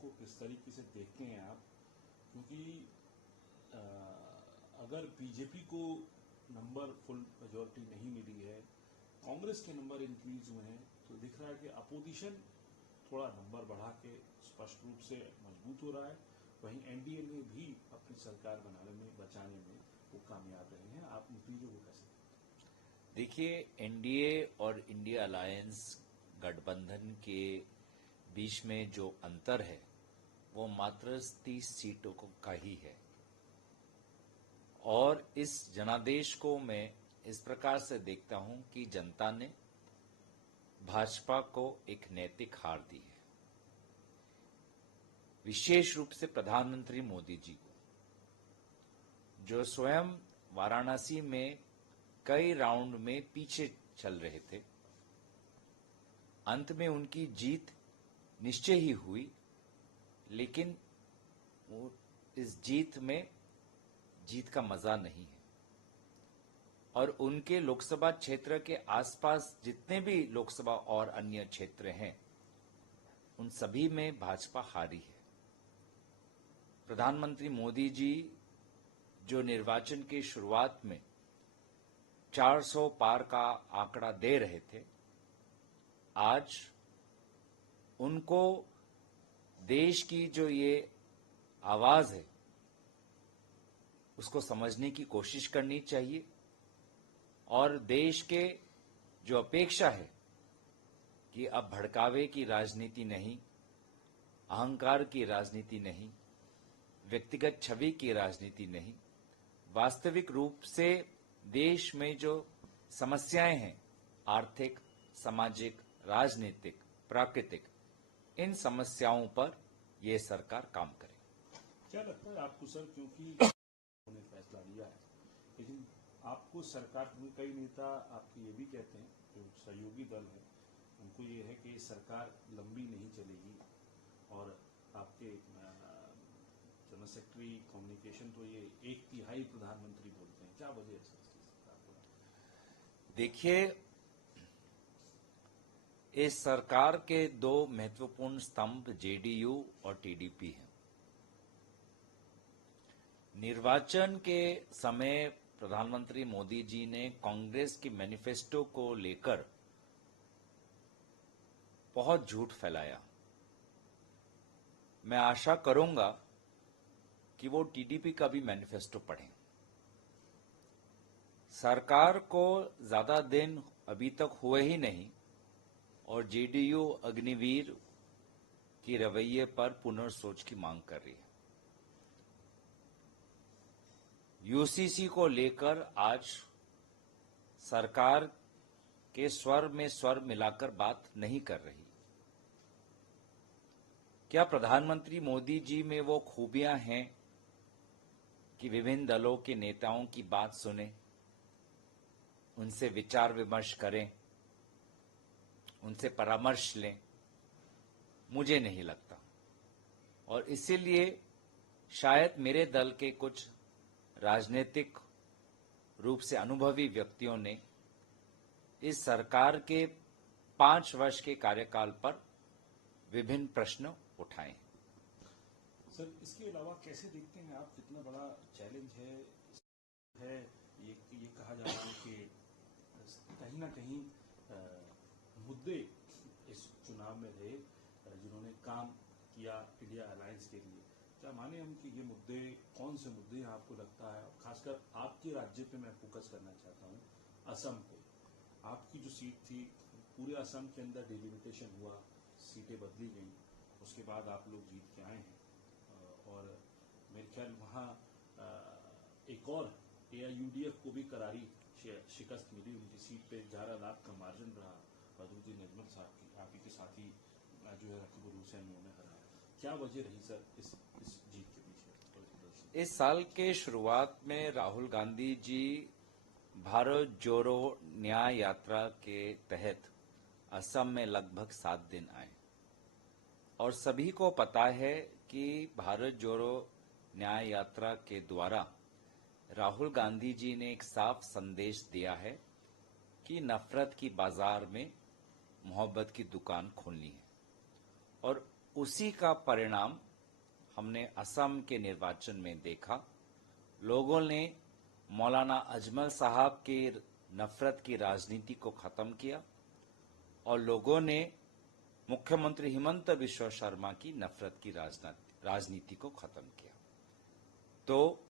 को किस तरीके से देखते हैं आप? क्योंकि अगर बीजेपी को नंबर फुल मेजॉरिटी नहीं मिली है, कांग्रेस के नंबर इंक्रीज हुए हैं, तो दिख रहा है कि अपोजिशन थोड़ा नंबर बढ़ा के स्पष्ट रूप से मजबूत हो रहा है। वहीं एनडीए ने भी अपनी सरकार बचाने में वो कामयाब रहे हैं। आप नतीजों को कैसे? देखिए, एनडीए और इंडिया अलायंस गठबंधन के बीच में जो अंतर है वो मात्र 30 सीटों का ही है। और इस जनादेश को मैं इस प्रकार से देखता हूं कि जनता ने भाजपा को एक नैतिक हार दी है, विशेष रूप से प्रधानमंत्री मोदी जी को, जो स्वयं वाराणसी में कई राउंड में पीछे चल रहे थे। अंत में उनकी जीत निश्चय ही हुई, लेकिन इस जीत में जीत का मजा नहीं है। और उनके लोकसभा क्षेत्र के आसपास जितने भी लोकसभा और अन्य क्षेत्र हैं, उन सभी में भाजपा हारी है। प्रधानमंत्री मोदी जी जो निर्वाचन की शुरुआत में 400 पार का आंकड़ा दे रहे थे, आज उनको देश की जो ये आवाज है उसको समझने की कोशिश करनी चाहिए। और देश के जो अपेक्षा है कि अब भड़कावे की राजनीति नहीं, अहंकार की राजनीति नहीं, व्यक्तिगत छवि की राजनीति नहीं, वास्तविक रूप से देश में जो समस्याएं हैं, आर्थिक, सामाजिक, राजनीतिक, प्राकृतिक, इन समस्याओं पर यह सरकार काम करे। क्या लगता है आपको सर, क्योंकि उन्होंने फैसला लिया है, लेकिन आपको सरकार में कई नेता आपके ये भी कहते हैं, जो सहयोगी दल है उनको ये है कि सरकार लंबी नहीं चलेगी, और आपके जनरल सेक्रेटरी कम्युनिकेशन तो ये 1/3 प्रधानमंत्री बोलते हैं। क्या वजह है सरकार को? देखिए, इस सरकार के दो महत्वपूर्ण स्तंभ जेडीयू और टीडीपी हैं। निर्वाचन के समय प्रधानमंत्री मोदी जी ने कांग्रेस की मैनिफेस्टो को लेकर बहुत झूठ फैलाया। मैं आशा करूंगा कि वो टीडीपी का भी मैनिफेस्टो पढ़ें। सरकार को ज्यादा दिन अभी तक हुए ही नहीं और जेडीयू अग्निवीर की रवैये पर पुनर्सोच की मांग कर रही है। यूसीसी को लेकर आज सरकार के स्वर में स्वर मिलाकर बात नहीं कर रही। क्या प्रधानमंत्री मोदी जी में वो खूबियां हैं कि विभिन्न दलों के नेताओं की बात सुने, उनसे विचार विमर्श करें, उनसे परामर्श लें? मुझे नहीं लगता। और इसीलिए शायद मेरे दल के कुछ राजनीतिक रूप से अनुभवी व्यक्तियों ने इस सरकार के 5 वर्ष के कार्यकाल पर विभिन्न प्रश्न उठाए। सर, इसके अलावा कैसे देखते हैं आप, कितना बड़ा चैलेंज है ये कहा जा रहा है कि कहीं ना कहीं मुद्दे इस चुनाव में रहे जिन्होंने काम किया इंडिया अलायंस के लिए। क्या माने हम कि ये मुद्दे, कौन से मुद्दे आपको लगता है? खासकर आपके राज्य पे मैं फोकस करना चाहता हूँ, असम पे। आपकी जो सीट थी, पूरे असम के अंदर डिलिमिटेशन हुआ, सीटें बदली गई, उसके बाद आप लोग जीत के आए हैं। और मेरे ख्याल वहाँ एक और एआईयूडीएफ को भी करारी शिकस्त मिली, उनकी सीट पे 11 लाख का मार्जिन रहा। बदरुद्दीन अजमल साहब की, आप ही के साथी जो है रकीबुल हुसैन उन्होंने हराया। क्या वजह रही सर इस जीत के पीछे? इस साल के शुरुआत में राहुल गांधी जी भारत जोड़ो न्याय यात्रा के तहत असम में लगभग 7 दिन आए। और सभी को पता है कि भारत जोड़ो न्याय यात्रा के द्वारा राहुल गांधी जी ने एक साफ संदेश दिया है कि नफरत की बाजार में मोहब्बत की दुकान खोलनी है। और उसी का परिणाम हमने असम के निर्वाचन में देखा। लोगों ने मौलाना अजमल साहब के नफरत की राजनीति को खत्म किया और लोगों ने मुख्यमंत्री हिमंत बिश्व शर्मा की नफरत की राजनीति को खत्म किया। तो